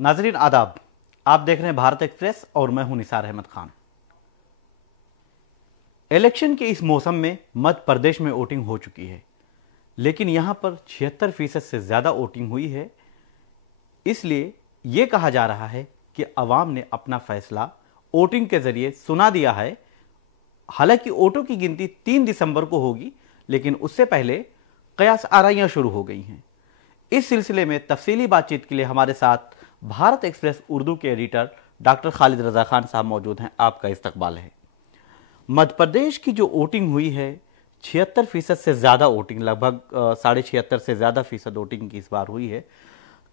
नाजरीन आदाब, आप देख रहे हैं भारत एक्सप्रेस और मैं हूं निसार अहमद खान। इलेक्शन के इस मौसम में मध्य प्रदेश में वोटिंग हो चुकी है, लेकिन यहां पर 76% से ज्यादा वोटिंग हुई है। इसलिए यह कहा जा रहा है कि अवाम ने अपना फैसला वोटिंग के जरिए सुना दिया है। हालांकि वोटों की गिनती 3 दिसंबर को होगी, लेकिन उससे पहले कयास आराइयां शुरू हो गई हैं। इस सिलसिले में तफसीली बातचीत के लिए हमारे साथ भारत एक्सप्रेस उर्दू के एडिटर डॉक्टर खालिद रजा खान साहब मौजूद हैं। आपका इस्तकबाल है। मध्य प्रदेश की जो वोटिंग हुई है, 76% से ज़्यादा वोटिंग, लगभग 76.5 से ज़्यादा फीसद वोटिंग की इस बार हुई है।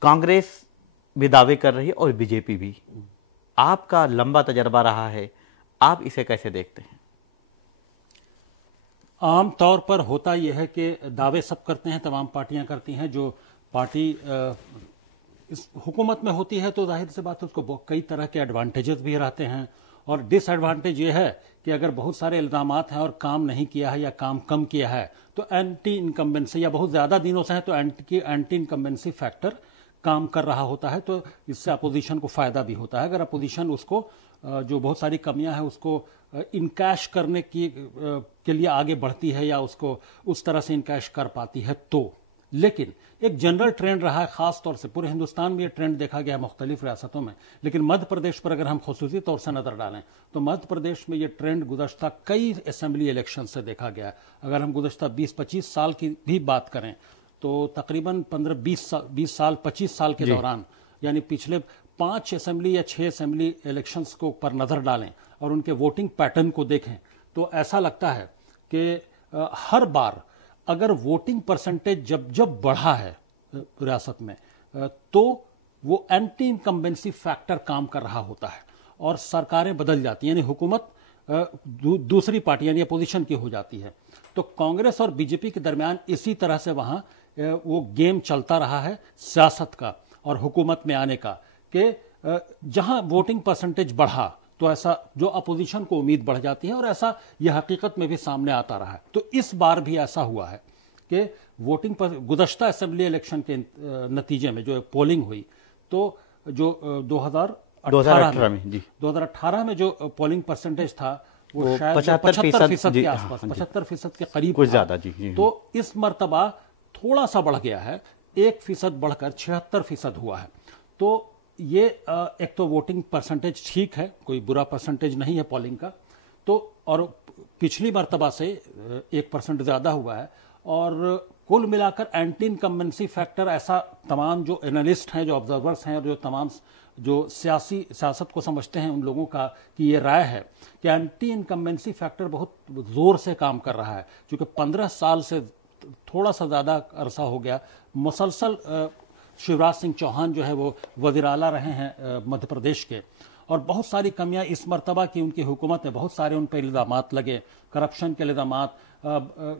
कांग्रेस भी दावे कर रही है और बीजेपी भी। आपका लंबा तजर्बा रहा है, आप इसे कैसे देखते हैं? आम तौर पर होता यह है कि दावे सब करते हैं, तमाम पार्टियां करती हैं। जो पार्टी इस हुकूमत में होती है तो जाहिर सी बात है उसको कई तरह के एडवांटेजेस भी रहते हैं, और डिसएडवांटेज ये है कि अगर बहुत सारे इल्जामात हैं और काम नहीं किया है या काम कम किया है तो एंटी इनकम्बेंसी, या बहुत ज़्यादा दिनों से है तो एंटी इनकम्बेंसी फैक्टर काम कर रहा होता है। तो इससे अपोजिशन को फ़ायदा भी होता है। अगर अपोजिशन उसको जो बहुत सारी कमियां हैं उसको इनकैश करने के लिए आगे बढ़ती है या उसको उस तरह से इनकैश कर पाती है तो। लेकिन एक जनरल ट्रेंड रहा है, खास तौर से पूरे हिंदुस्तान में ये ट्रेंड देखा गया है मुख्तलिफ रियासतों में, लेकिन मध्य प्रदेश पर अगर हम खुसूसी तौर से नजर डालें तो मध्य प्रदेश में ये ट्रेंड गुज़श्ता कई असेंबली इलेक्शन से देखा गया है। अगर हम गुज़श्ता 20-25 साल की भी बात करें तो तकरीबन 15-20 साल 25 साल के दौरान, यानी पिछले 5 असेंबली या 6 असेंबली इलेक्शंस को पर नजर डालें और उनके वोटिंग पैटर्न को देखें तो ऐसा लगता है कि हर बार अगर वोटिंग परसेंटेज जब बढ़ा है रियासत में तो वो एंटी इनकम्बेंसी फैक्टर काम कर रहा होता है और सरकारें बदल जाती हैं, यानी हुकूमत दूसरी पार्टी यानी अपोजिशन की हो जाती है। तो कांग्रेस और बीजेपी के दरमियान इसी तरह से वहां वो गेम चलता रहा है सियासत का और हुकूमत में आने का, कि जहां वोटिंग परसेंटेज बढ़ा तो ऐसा जो अपोजिशन को उम्मीद बढ़ जाती है, और ऐसा यह हकीकत में भी सामने आता रहा है। तो इस बार भी ऐसा हुआ है कि वोटिंग पर गुज़श्ता असेंबली इलेक्शन के नतीजे में जो पोलिंग हुई तो जो 2018 में जो पोलिंग परसेंटेज था वो शायद 75% के आसपास, 75% के करीब कुछ ज्यादा जी। तो इस मर्तबा थोड़ा सा बढ़ गया है, 1% बढ़कर 76% हुआ है। तो ये एक तो वोटिंग परसेंटेज ठीक है, कोई बुरा परसेंटेज नहीं है पोलिंग का, तो और पिछली मर्तबा से 1% ज्यादा हुआ है। और कुल मिलाकर एंटी इनकम्बेंसी फैक्टर, ऐसा तमाम जो एनालिस्ट हैं, जो ऑब्जर्वर्स हैं और जो तमाम जो सियासत को समझते हैं उन लोगों का कि ये राय है कि एंटी इनकम्बेंसी फैक्टर बहुत जोर से काम कर रहा है, क्योंकि 15 साल से थोड़ा सा ज्यादा अरसा हो गया मुसलसल शिवराज सिंह चौहान जो है वो वज़ीर आला रहे हैं मध्य प्रदेश के, और बहुत सारी कमियां इस मर्तबा की उनकी हुकूमत में, बहुत सारे उन पर इल्ज़ामात लगे, करप्शन के इल्ज़ामात,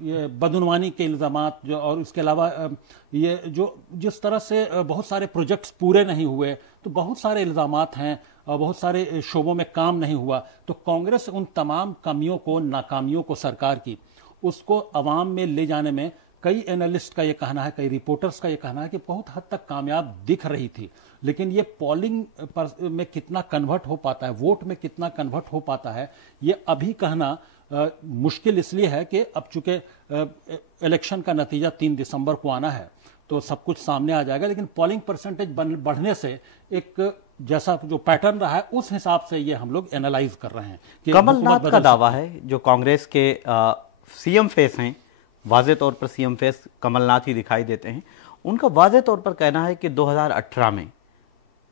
ये बदउनवानी के इल्ज़ामात, जो और इसके अलावा ये जो जिस तरह से बहुत सारे प्रोजेक्ट्स पूरे नहीं हुए, तो बहुत सारे इल्ज़ामात हैं और बहुत सारे शोबों में काम नहीं हुआ। तो कांग्रेस उन तमाम कमियों को, नाकामियों को सरकार की, उसको अवाम में ले जाने में कई एनालिस्ट का ये कहना है, कई रिपोर्टर्स का ये कहना है कि बहुत हद तक कामयाब दिख रही थी। लेकिन ये पोलिंग में कितना कन्वर्ट हो पाता है, वोट में कितना कन्वर्ट हो पाता है, ये अभी कहना मुश्किल इसलिए है कि अब चूंकि इलेक्शन का नतीजा 3 दिसंबर को आना है तो सब कुछ सामने आ जाएगा। लेकिन पोलिंग परसेंटेज बढ़ने से एक जैसा जो पैटर्न रहा है उस हिसाब से ये हम लोग एनालाइज कर रहे हैं कि कमलनाथ का दावा है, जो कांग्रेस के सीएम फेस हैं, वाज़े तौर पर सीएम फेस कमलनाथ ही दिखाई देते हैं, उनका वाज़े तौर पर कहना है कि 2018 में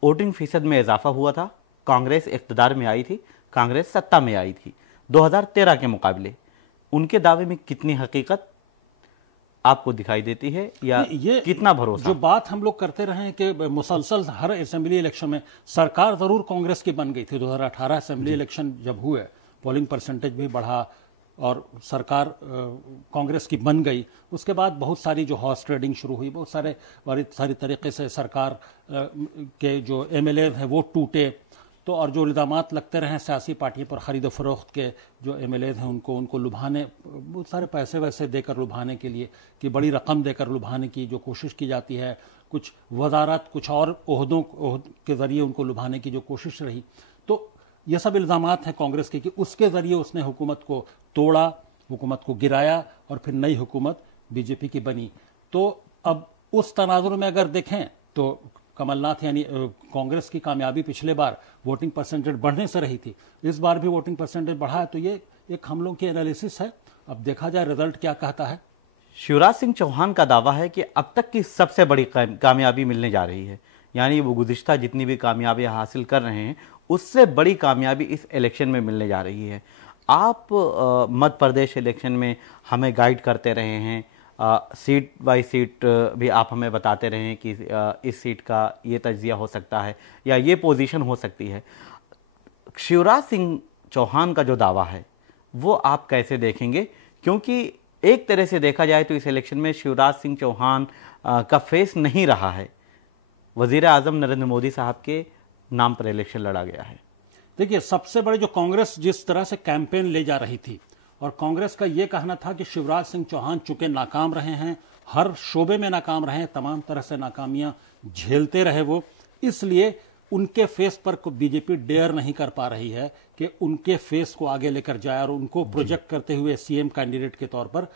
वोटिंग फीसद में इजाफा हुआ था, कांग्रेस इख्तिदार में आई थी, कांग्रेस सत्ता में आई थी 2013 के मुकाबले। उनके दावे में कितनी हकीकत आपको दिखाई देती है या ये कितना भरोसा? जो बात हम लोग करते रहे हैं कि मुसलसल हर असेंबली इलेक्शन में सरकार जरूर कांग्रेस की बन गई थी। 2018 असेंबली इलेक्शन जब हुए, पोलिंग परसेंटेज भी बढ़ा और सरकार कांग्रेस की बन गई। उसके बाद बहुत सारी जो हॉर्स ट्रेडिंग शुरू हुई, बहुत सारी तरीके से सरकार के जो एमएलए हैं वो टूटे, तो और जो इल्ज़ामात लगते रहे सियासी पार्टियों पर ख़रीद फरोख्त के, जो एमएलए हैं उनको लुभाने, बहुत सारे पैसे वैसे देकर लुभाने के लिए, कि बड़ी रकम देकर लुभाने की जो कोशिश की जाती है, कुछ वजारत, कुछ और ओहदों के जरिए उनको लुभाने की जो कोशिश रही। तो ये सब इल्ज़ामात हैं कांग्रेस के कि उसके जरिए उसने हुकूमत को तोड़ा, हुकूमत को गिराया और फिर नई हुकूमत बीजेपी की बनी। तो अब उस तनाजुर में अगर देखें तो कमलनाथ यानी कांग्रेस की कामयाबी पिछले बार वोटिंग परसेंटेज बढ़ने से रही थी, इस बार भी वोटिंग परसेंटेज बढ़ा है। तो ये एक हम लोग की एनालिसिस है, अब देखा जाए रिजल्ट क्या कहता है। शिवराज सिंह चौहान का दावा है कि अब तक की सबसे बड़ी कामयाबी मिलने जा रही है, यानी वो गुज़िश्ता जितनी भी कामयाबी हासिल कर रहे हैं उससे बड़ी कामयाबी इस इलेक्शन में मिलने जा रही है। आप मध्य प्रदेश इलेक्शन में हमें गाइड करते रहे हैं, सीट बाय सीट भी आप हमें बताते रहे हैं कि इस सीट का ये तज्जिया हो सकता है या ये पोजीशन हो सकती है। शिवराज सिंह चौहान का जो दावा है वो आप कैसे देखेंगे? क्योंकि एक तरह से देखा जाए तो इस इलेक्शन में शिवराज सिंह चौहान का फेस नहीं रहा है, वजीर आजम नरेंद्र मोदी साहब के नाम पर इलेक्शन लड़ा गया है। देखिए, सबसे बड़े जो कांग्रेस जिस तरह से कैंपेन ले जा रही थी और कांग्रेस का यह कहना था कि शिवराज सिंह चौहान चूंकि नाकाम रहे हैं, हर शोबे में नाकाम रहे हैं, तमाम तरह से नाकामियां झेलते रहे वो, इसलिए उनके फेस पर बीजेपी डेयर नहीं कर पा रही है कि उनके फेस को आगे लेकर जाए और उनको प्रोजेक्ट करते हुए सीएम कैंडिडेट के तौर पर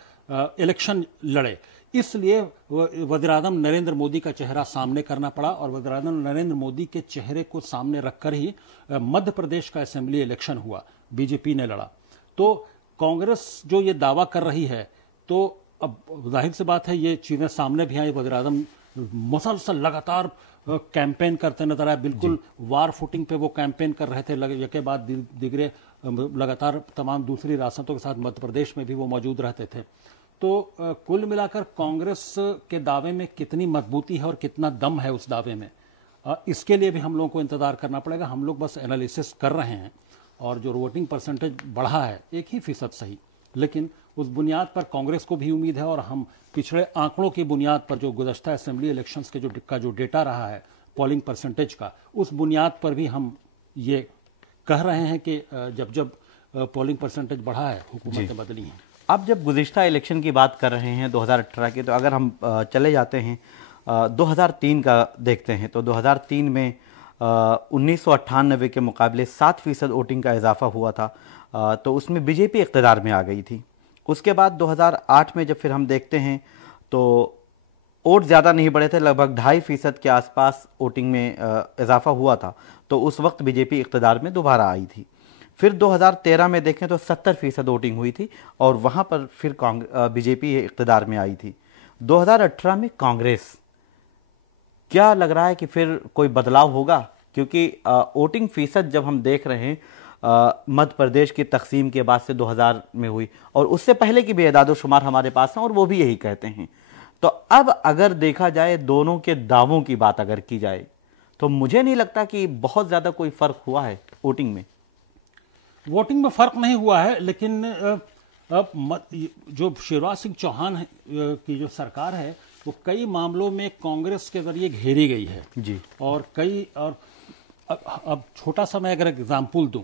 इलेक्शन लड़े। इसलिए वज़ीर-ए-आज़म नरेंद्र मोदी का चेहरा सामने करना पड़ा और वज़ीर-ए-आज़म नरेंद्र मोदी के चेहरे को सामने रखकर ही मध्य प्रदेश का असेंबली इलेक्शन हुआ, बीजेपी ने लड़ा। तो कांग्रेस जो ये दावा कर रही है, तो अब जाहिर सी बात है ये चीजें सामने भी आई। वज़ीर-ए-आज़म मुसलसल लगातार कैंपेन करते नजर आए, बिल्कुल वार फुटिंग पे वो कैंपेन कर रहे थे, के बाद दिगरे लगातार तमाम दूसरी रियासतों के साथ मध्य प्रदेश में भी वो मौजूद रहते थे। तो कुल मिलाकर कांग्रेस के दावे में कितनी मजबूती है और कितना दम है उस दावे में, इसके लिए भी हम लोगों को इंतजार करना पड़ेगा। हम लोग बस एनालिसिस कर रहे हैं और जो वोटिंग परसेंटेज बढ़ा है 1% सही, लेकिन उस बुनियाद पर कांग्रेस को भी उम्मीद है और हम पिछड़े आंकड़ों की बुनियाद पर जो गुज़श्ता असेंबली इलेक्शंस के जो डेटा रहा है पोलिंग परसेंटेज का, उस बुनियाद पर भी हम ये कह रहे हैं कि जब पोलिंग परसेंटेज बढ़ा है, हुकूमतें बदली हैं। अब जब गुज़िश्ता इलेक्शन की बात कर रहे हैं 2018 की, तो अगर हम चले जाते हैं 2003 का देखते हैं तो 2003 में 1998 के मुकाबले 7% वोटिंग का इजाफा हुआ था, तो उसमें बीजेपी इक़्तिदार में आ गई थी। उसके बाद 2008 में जब फिर हम देखते हैं तो वोट ज़्यादा नहीं बढ़े थे, लगभग 2.5% के आसपास वोटिंग में इजाफा हुआ था, तो उस वक्त बीजेपी इक़्तिदार में दोबारा आई थी। फिर 2013 में देखें तो 70% वोटिंग हुई थी और वहाँ पर फिर बीजेपी इक़्तिदार में आई थी। 2018 में कांग्रेस, क्या लग रहा है कि फिर कोई बदलाव होगा? क्योंकि वोटिंग फीसद जब हम देख रहे हैं मध्य प्रदेश की तकसीम के बाद से 2000 में हुई और उससे पहले की भी एदाद-ओ-शुमार हमारे पास हैं और वो भी यही कहते हैं। तो अब अगर देखा जाए दोनों के दावों की बात अगर की जाए तो मुझे नहीं लगता कि बहुत ज़्यादा कोई फ़र्क हुआ है वोटिंग में। वोटिंग में फ़र्क नहीं हुआ है, लेकिन अब जो शिवराज सिंह चौहान की जो सरकार है वो कई मामलों में कांग्रेस के जरिए घेरी गई है जी। और अब छोटा सा मैं अगर एग्जाम्पल दूं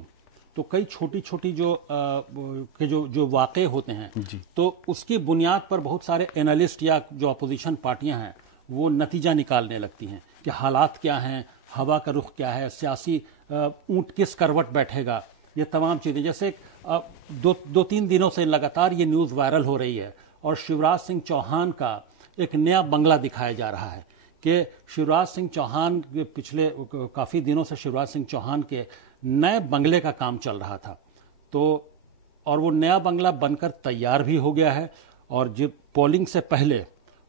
तो कई छोटी छोटी जो वाक़े होते हैं जी, तो उसकी बुनियाद पर बहुत सारे एनालिस्ट या जो अपोजिशन पार्टियां हैं वो नतीजा निकालने लगती हैं कि हालात क्या हैं, हवा का रुख क्या है, सियासी ऊंट किस करवट बैठेगा, ये तमाम चीज़ें। जैसे दो तीन दिनों से लगातार ये न्यूज़ वायरल हो रही है और शिवराज सिंह चौहान का एक नया बंगला दिखाया जा रहा है कि शिवराज सिंह चौहान पिछले काफ़ी दिनों से शिवराज सिंह चौहान के नए बंगले का काम चल रहा था, तो और वो नया बंगला बनकर तैयार भी हो गया है और जब पोलिंग से पहले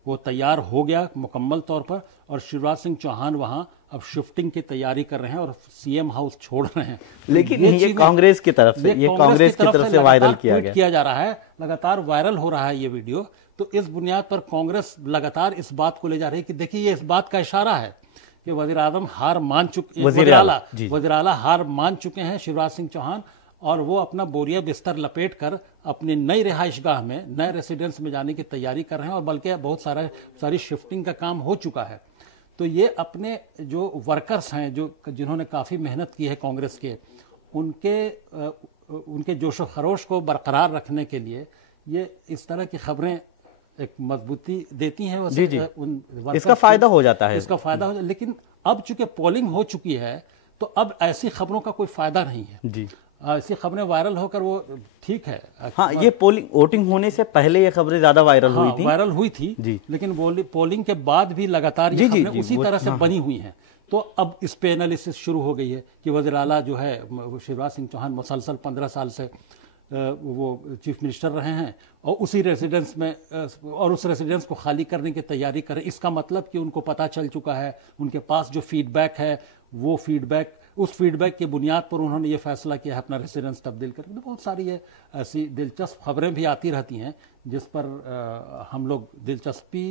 वो तैयार हो गया मुकम्मल तौर पर और शिवराज सिंह चौहान वहां अब शिफ्टिंग की तैयारी कर रहे हैं और सीएम हाउस छोड़ रहे हैं। लेकिन ये कांग्रेस की तरफ से वायरल किया जा रहा है, लगातार वायरल हो रहा है ये वीडियो। तो इस बुनियाद पर कांग्रेस लगातार इस बात को ले जा रही है कि देखिए ये इस बात का इशारा है कि वज़ीर-ए-आज़म हार मान चुके, वज़ीर-ए-आला हार मान चुके हैं शिवराज सिंह चौहान, और वो अपना बोरिया बिस्तर लपेट कर अपनी नई रिहाइशगाह में, नए रेसिडेंस में जाने की तैयारी कर रहे हैं और बल्कि बहुत सारी शिफ्टिंग का काम हो चुका है। तो ये अपने जो वर्कर्स हैं जिन्होंने काफ़ी मेहनत की है कांग्रेस के, उनके जोशो खरोश को बरकरार रखने के लिए ये इस तरह की खबरें एक मजबूती देती हैं वैसे जी जी, उन वर्कर्स इसका को, फायदा हो जाता है। इसका फायदा हो, लेकिन अब चूंकि पोलिंग हो चुकी है तो अब ऐसी खबरों का कोई फायदा नहीं है जी, ऐसी खबरें वायरल होकर वो ठीक है। हाँ, ये पोलिंग वोटिंग होने से पहले ये खबरें ज्यादा वायरल हुई थी। वायरल हुई थी जी, लेकिन पोलिंग के बाद भी लगातार ये खबरें उसी तरह से बनी हुई हैं। तो अब इस पे एनालिसिस शुरू हो गई है कि वज़ीर आला जो है शिवराज सिंह चौहान मुसलसल 15 साल से वो चीफ मिनिस्टर रहे हैं और उसी रेजिडेंस में और उस रेजिडेंस को खाली करने की तैयारी करें। इसका मतलब कि उनको पता चल चुका है, उनके पास जो फीडबैक है वो फीडबैक, उस फीडबैक की बुनियाद पर उन्होंने ये फैसला किया है अपना रेजिडेंस तब्दील करके। तो बहुत सारी ये ऐसी दिलचस्प खबरें भी आती रहती हैं जिस पर हम लोग दिलचस्पी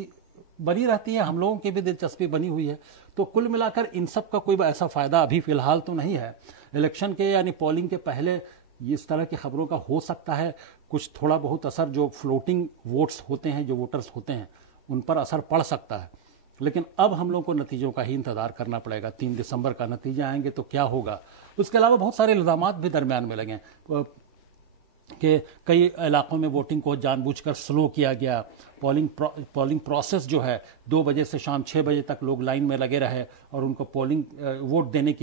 बनी रहती है, हम लोगों की भी दिलचस्पी बनी हुई है। तो कुल मिलाकर इन सब का कोई ऐसा फायदा अभी फिलहाल तो नहीं है। इलेक्शन के यानी पोलिंग के पहले इस तरह की खबरों का हो सकता है कुछ थोड़ा बहुत असर, जो फ्लोटिंग वोट्स होते हैं, जो वोटर्स होते हैं, उन पर असर पड़ सकता है। लेकिन अब हम लोगों को नतीजों का ही इंतजार करना पड़ेगा। 3 दिसंबर का नतीजा आएंगे तो क्या होगा। उसके अलावा बहुत सारे इल्जामात भी दरमियान में लगे कि कई इलाकों में वोटिंग को जानबूझकर स्लो किया गया। पोलिंग प्रोसेस जो है 2 बजे से शाम 6 बजे तक लोग लाइन में लगे रहे और उनको पोलिंग वोट देने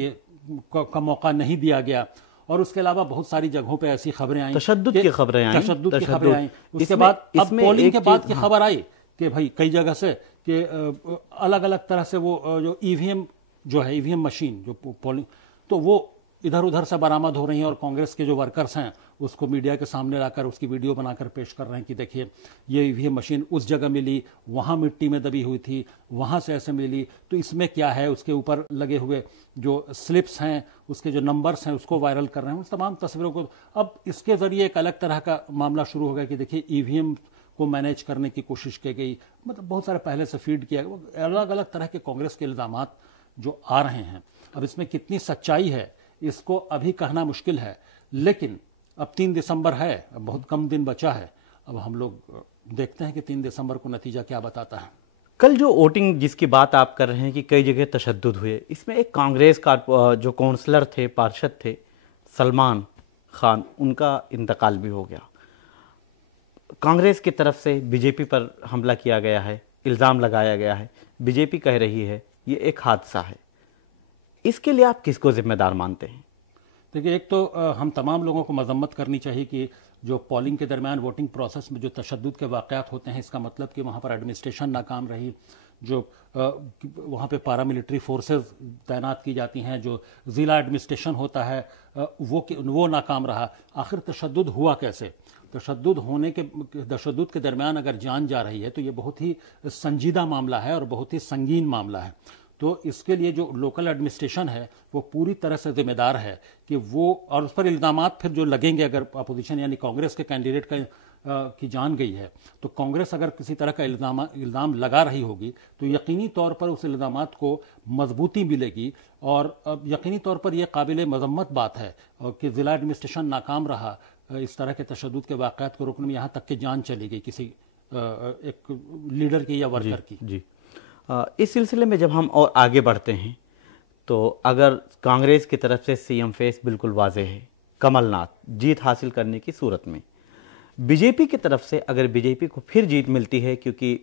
का मौका नहीं दिया गया। और उसके अलावा बहुत सारी जगहों पे ऐसी खबरें आई, तशद्दुद की खबरें आई। उसके बाद अब पोलिंग के बाद की खबर आई कि भाई कई जगह से कि अलग अलग तरह से वो जो ईवीएम जो है, ईवीएम मशीन जो पोलिंग, तो वो इधर उधर से बरामद हो रही हैं और कांग्रेस के जो वर्कर्स हैं उसको मीडिया के सामने लाकर उसकी वीडियो बनाकर पेश कर रहे हैं कि देखिए ये ईवीएम मशीन उस जगह मिली, वहाँ मिट्टी में दबी हुई थी, वहाँ से ऐसे मिली, तो इसमें क्या है। उसके ऊपर लगे हुए जो स्लिप्स हैं, उसके जो नंबर्स हैं, उसको वायरल कर रहे हैं, उन तमाम तस्वीरों को। अब इसके ज़रिए एक अलग तरह का मामला शुरू हो गया कि देखिए ईवीएम को मैनेज करने की कोशिश की गई, मतलब बहुत सारे पहले से फीड किया गया। अलग अलग तरह के कांग्रेस के इल्ज़ामात जो आ रहे हैं, अब इसमें कितनी सच्चाई है इसको अभी कहना मुश्किल है। लेकिन अब 3 दिसंबर है, अब बहुत कम दिन बचा है। अब हम लोग देखते हैं कि 3 दिसंबर को नतीजा क्या बताता है। कल जो वोटिंग जिसकी बात आप कर रहे हैं कि कई जगह तशद्दुद हुए, इसमें एक कांग्रेस का जो काउंसलर थे, पार्षद थे, सलमान खान, उनका इंतकाल भी हो गया। कांग्रेस की तरफ से बीजेपी पर हमला किया गया है, इल्ज़ाम लगाया गया है। बीजेपी कह रही है ये एक हादसा है। इसके लिए आप किसको जिम्मेदार मानते हैं? देखिए, एक तो हम तमाम लोगों को मजम्मत करनी चाहिए कि जो पोलिंग के दरमियान वोटिंग प्रोसेस में जो तशद्दुद के वाक़यात होते हैं, इसका मतलब कि वहाँ पर एडमिनिस्ट्रेशन नाकाम रही, जो वहाँ पे पारामिलिट्री फोर्सेस तैनात की जाती हैं, जो ज़िला एडमिनिस्ट्रेशन होता है वो नाकाम रहा। आखिर तशद्दुद हुआ कैसे? तशद्दुद के दरमियान अगर जान जा रही है तो ये बहुत ही संजीदा मामला है और बहुत ही संगीन मामला है। तो इसके लिए जो लोकल एडमिनिस्ट्रेशन है वो पूरी तरह से जिम्मेदार है कि वो, और उस पर इल्ज़ामात फिर जो लगेंगे, अगर अपोजिशन यानी कांग्रेस के कैंडिडेट की जान गई है तो कांग्रेस अगर किसी तरह का इल्ज़ाम लगा रही होगी तो यकीनी तौर पर उस इल्ज़ामात को मजबूती मिलेगी। और यकीनी तौर पर यह काबिल मजम्मत बात है कि ज़िला एडमिनिस्ट्रेशन नाकाम रहा इस तरह के तशद्दुद के वाक़यात को रोकने में, यहाँ तक कि जान चली गई किसी एक लीडर की या वर्कर की। जी, इस सिलसिले में जब हम और आगे बढ़ते हैं तो अगर कांग्रेस की तरफ से सीएम फेस बिल्कुल वाज़ेह है, कमलनाथ जीत हासिल करने की सूरत में, बीजेपी की तरफ से अगर बीजेपी को फिर जीत मिलती है, क्योंकि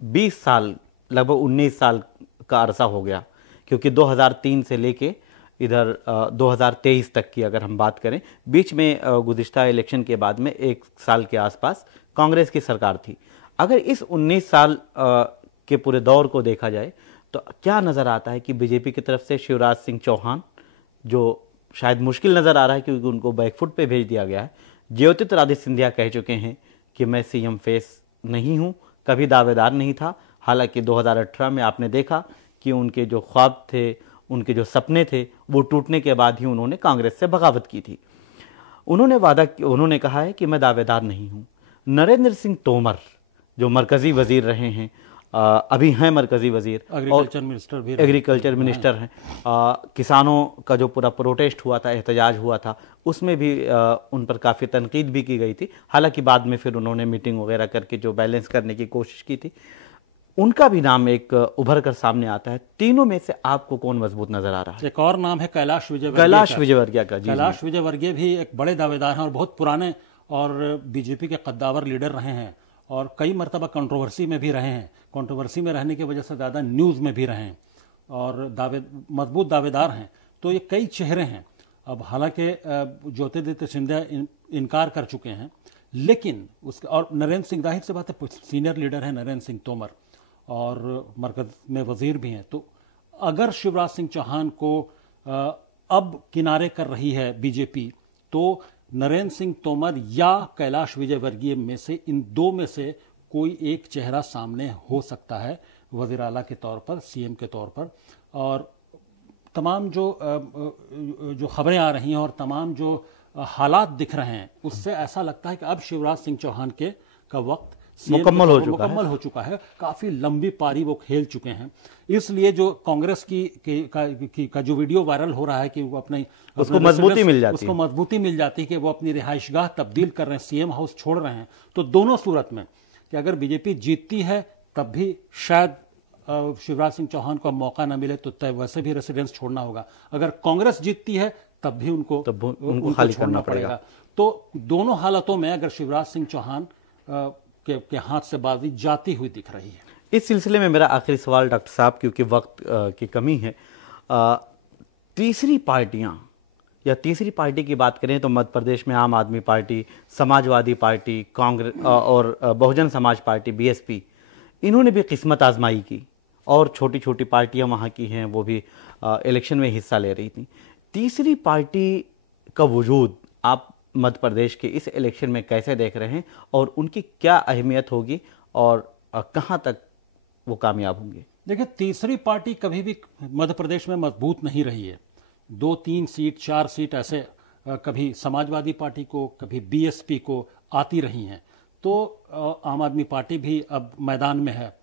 20 साल लगभग 19 साल का अरसा हो गया, क्योंकि 2003 से लेके इधर 2023 तक की अगर हम बात करें, बीच में गुज़िश्ता इलेक्शन के बाद में 1 साल के आसपास कांग्रेस की सरकार थी। अगर इस 19 साल के पूरे दौर को देखा जाए तो क्या नज़र आता है कि बीजेपी की तरफ से शिवराज सिंह चौहान, जो शायद मुश्किल नज़र आ रहा है क्योंकि उनको बैकफुट पे भेज दिया गया है। ज्योतिरादित्य सिंधिया कह चुके हैं कि मैं सीएम फेस नहीं हूँ, कभी दावेदार नहीं था। हालांकि 2018 में आपने देखा कि उनके जो ख्वाब थे, उनके जो सपने थे, वो टूटने के बाद ही उन्होंने कांग्रेस से बगावत की थी। उन्होंने कहा है कि मैं दावेदार नहीं हूँ। नरेंद्र सिंह तोमर जो मरकज़ी वज़ीर रहे हैं, अभी हैं मरकज़ी वज़ीर, एग्रीकल्चर मिनिस्टर हैं, किसानों का जो पूरा प्रोटेस्ट हुआ था, एहतजाज हुआ था, उसमें भी उन पर काफ़ी तनकीद भी की गई थी। हालांकि बाद में फिर उन्होंने मीटिंग वगैरह करके जो बैलेंस करने की कोशिश की थी, उनका भी नाम एक उभर कर सामने आता है। तीनों में से आपको कौन मजबूत नजर आ रहा है? एक और नाम है कैलाश विजयवर्गीय का। कैलाश विजयवर्गीय भी एक बड़े दावेदार हैं और बहुत पुराने और बीजेपी के कद्दावर लीडर रहे हैं और कई मरतबा कंट्रोवर्सी में भी रहे हैं। कंट्रोवर्सी में रहने की वजह से ज़्यादा न्यूज़ में भी रहे हैं और मजबूत दावेदार हैं। तो ये कई चेहरे हैं। अब हालांकि ज्योतिरादित्य सिंधिया इनकार कर चुके हैं, लेकिन उसका और नरेंद्र सिंह, जाहिर सी बात है सीनियर लीडर है नरेंद्र सिंह तोमर और मरकज में वजीर भी हैं। तो अगर शिवराज सिंह चौहान को अब किनारे कर रही है बीजेपी, तो नरेंद्र सिंह तोमर या कैलाश विजयवर्गीय में से, इन दो में से कोई एक चेहरा सामने हो सकता है वज़ीर आला के तौर पर, सीएम के तौर पर। और तमाम जो खबरें आ रही हैं और तमाम जो हालात दिख रहे हैं, उससे ऐसा लगता है कि अब शिवराज सिंह चौहान का वक्त मुकम्मल हो चुका है। काफी लंबी पारी वो खेल चुके हैं। इसलिए जो कांग्रेस का जो वीडियो वायरल हो रहा है कि वो उसको मजबूती मिल जाती है कि वो अपनी रिहाइशगाह तब्दील कर रहे हैं, सीएम हाउस छोड़ रहे हैं। तो दोनों सूरत में कि अगर बीजेपी जीतती है तब भी शायद शिवराज सिंह चौहान को मौका न मिले, तो तय वैसे भी रेसिडेंस छोड़ना होगा। अगर कांग्रेस जीतती है तब भी उनको खाली करना पड़ेगा। तो दोनों हालतों में अगर शिवराज सिंह चौहान के हाथ से बाजी जाती हुई दिख रही है। इस सिलसिले में मेरा आखिरी सवाल डॉक्टर साहब, क्योंकि वक्त की कमी है, तीसरी पार्टियां या तीसरी पार्टी की बात करें तो मध्य प्रदेश में आम आदमी पार्टी, समाजवादी पार्टी, कांग्रेस और बहुजन समाज पार्टी बीएसपी, इन्होंने भी किस्मत आजमाई की और छोटी छोटी पार्टियां वहां की हैं वो भी इलेक्शन में हिस्सा ले रही थी। तीसरी पार्टी का वजूद आप मध्य प्रदेश के इस इलेक्शन में कैसे देख रहे हैं और उनकी क्या अहमियत होगी और कहां तक वो कामयाब होंगे? देखिए, तीसरी पार्टी कभी भी मध्य प्रदेश में मजबूत नहीं रही है। 2-3 सीट 4 सीट ऐसे कभी समाजवादी पार्टी को, कभी बीएसपी को आती रही हैं। तो आम आदमी पार्टी भी अब मैदान में है।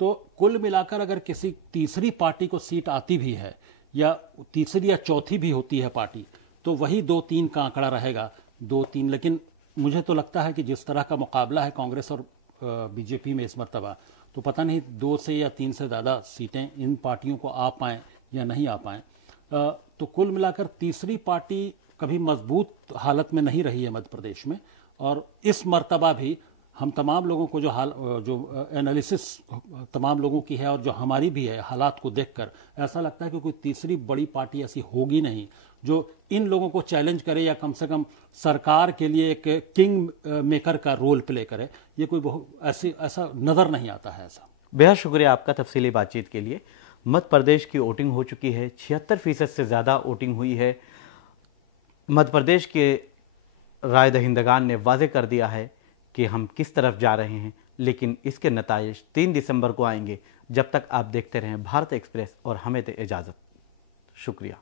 तो कुल मिलाकर अगर किसी तीसरी पार्टी को सीट आती भी है या तीसरी या चौथी भी होती है पार्टी, तो वही 2-3 का आंकड़ा रहेगा, 2-3। लेकिन मुझे तो लगता है कि जिस तरह का मुकाबला है कांग्रेस और बीजेपी में इस मरतबा, तो पता नहीं 2 से या 3 से ज़्यादा सीटें इन पार्टियों को आ पाएँ या नहीं आ पाएँ। तो कुल मिलाकर तीसरी पार्टी कभी मजबूत हालत में नहीं रही है मध्य प्रदेश में। और इस मरतबा भी हम तमाम लोगों को जो एनालिसिस तमाम लोगों की है और जो हमारी भी है, हालात को देखकर ऐसा लगता है कि कोई तीसरी बड़ी पार्टी ऐसी होगी नहीं जो इन लोगों को चैलेंज करे या कम से कम सरकार के लिए एक किंग मेकर का रोल प्ले करे। ये कोई ऐसा नजर नहीं आता है। ऐसा बेहद शुक्रिया आपका तफसीली बातचीत के लिए। मध्य प्रदेश की वोटिंग हो चुकी है, 76% से ज़्यादा वोटिंग हुई है। मध्य प्रदेश के राय दहिंदगान ने वाज़ेह कर दिया है कि हम किस तरफ जा रहे हैं, लेकिन इसके नताइज 3 दिसंबर को आएंगे। जब तक आप देखते रहें भारत एक्सप्रेस और हमें दे इजाज़त। शुक्रिया।